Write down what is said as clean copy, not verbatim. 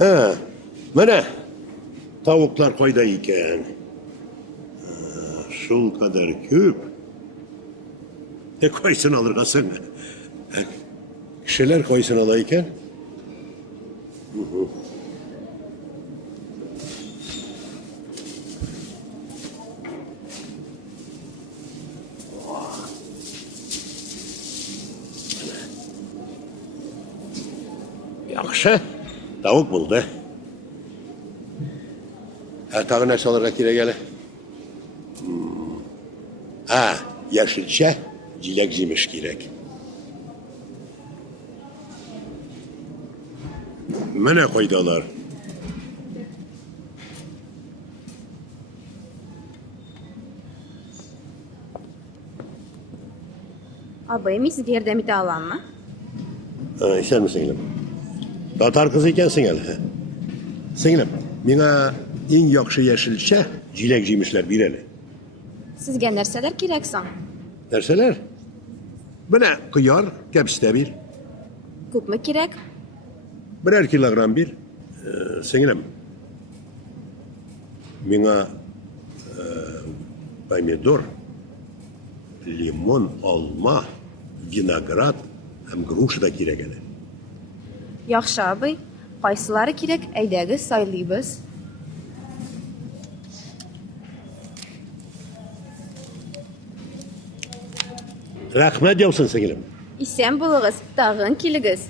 Ha, mana tavuklar koyda iken. Şul kadar küp. Koysun alırgasın. Kişiler koysun alayken. Yaxşı. Tavuk buldu. Tağı ne salarak gire gele? Ha, yaşılça cilekcimiş gerek. Mene koydalar. Abayım siz yerden bir alan mı? Sen mi singlim? Tatar kızı iken singel. Singlim, bana en yakşı yaşılça cilekciymişler bireli. Sizge nerseler kereksan? Derseler? Bana kıyar, kapsite bir. Kup mu kerek? Birer kilogram bir. Singlim, bana pomidor, limon, alma, vinograt hem gruş da kirek ele. Yaxşı abay. Qaysılары kerek әйдәгез сайлыйбыз. Rahmet yapsın singlim. Исән булыгыз, тагын килегез.